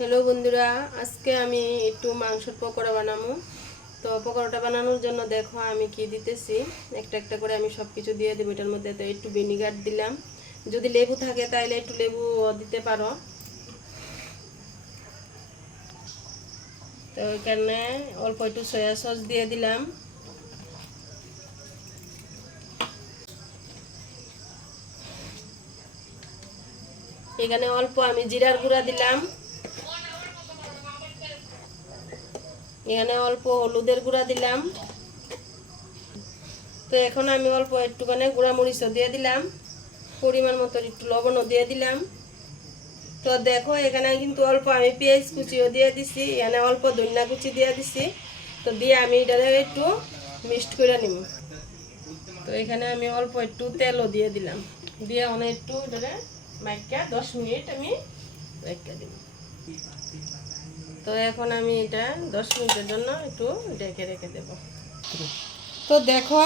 Hello বন্ধুরা, আজকে আমি একটু মাংসের পকোড়া বানাবো। তো পকোড়াটা বানানোর জন্য দেখো আমি কি দিতেছি। একটা একটা করে আমি সব কিছু দিয়ে দেবো, এটার মধ্যে তো একটু ভিনিগার দিলাম। যদি লেবু থাকে তাহলে একটু লেবু দিতে পারো। তো এখানে অল্প একটু সয়া সস দিয়ে দিলাম। এখানে অল্প আমি জিরার গুঁড়া দিলাম। এখানে অল্প হলুদের গুঁড়া দিলাম। তো এখন আমি অল্প একটুখানি গুঁড়া মরিচও দিয়ে দিলাম। পরিমাণ মতো একটু লবণও দিয়ে দিলাম। তো দেখো, এখানে কিন্তু অল্প আমি পেঁয়াজ কুচিও দিয়ে দিছি। এখানে অল্প ধনিয়া কুচি দিয়ে দিছি। তো দিয়ে আমি এটা একটু মিক্সড করে নিব। তো এখানে আমি অল্প একটু তেলও দিয়ে দিলাম। দিয়ে অনেক একটু এটা মাইকা দশ মিনিট আমি মাইকা দিব। তো এখন আমি এটা দশ মিনিটের জন্য একটু ঢেকে রেখে দেব। তো দেখো,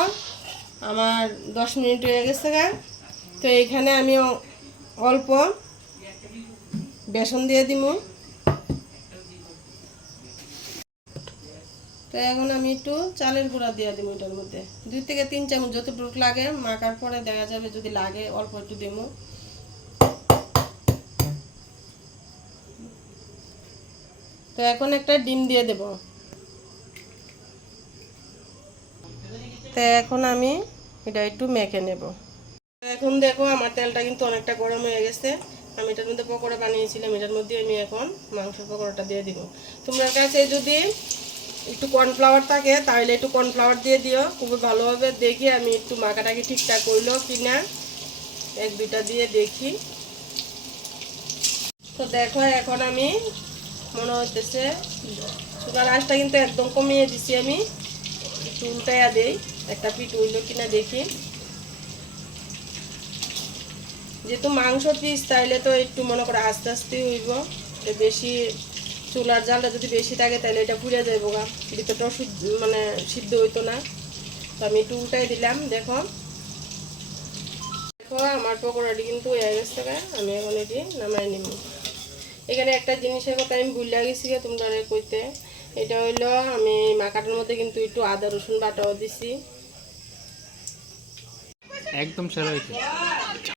আমার দশ মিনিট হয়ে গেছে গা। তো এখানে আমি অল্প বেসন দিয়ে দিব তো এখন আমি একটু চালের গুঁড়া দিয়ে দিব এটার মধ্যে। দুই থেকে তিন চামচ যতটুকু লাগে, মাখার পরে দেখা যাবে যদি লাগে, অল্প একটু দিব তো এখন একটা ডিম দিয়ে দেব। তো এখন আমি এটা একটু মেখে নেব। এখন দেখো আমার তেলটা কিন্তু অনেকটা গরম হয়ে গেছে। আমি এটার মধ্যে পকোড়া বানিয়েছিলাম, এটার মধ্যে আমি এখন মাংসের পকোড়াটা দিয়ে দিব। তোমার কাছে যদি একটু কর্নফ্লাওয়ার থাকে, তাহলে একটু কর্নফ্লাওয়ার দিয়ে দিও। খুবই ভালোভাবে দেখি আমি একটু মাখাটাকে ঠিকঠাক করল কি না এক দুইটা দিয়ে দেখি। তো দেখো, এখন আমি মনে হইতেছে, সুগার আঁচটা কিন্তু একদম কমিয়ে দিছি আমি। একটু উল্টাইয়া দেই, একটা পিঠ উইল কিনা দেখি। যেহেতু মাংস পিস, তাইলে তো একটু মনে করে আস্তে আস্তে হইব। বেশি চুলার জালটা যদি বেশি থাকে তাহলে এটা পুড়ে যাইব গা। ভিতরটাও মানে সিদ্ধ হইতো না। তো আমি একটু উল্টাই দিলাম, দেখো। দেখো, আমার পকোড়াটি কিন্তু হয়ে গেছে আমি এখন এটি নামাই নিব। এখানে একটা জিনিসের কথা আমি ভুল গেছি তোমরা কইতে। এটা হইল আমি মাকাটার মধ্যে কিন্তু একটু আদা, রসুন বাটাও দিছি। একদম সেরা হয়েছে।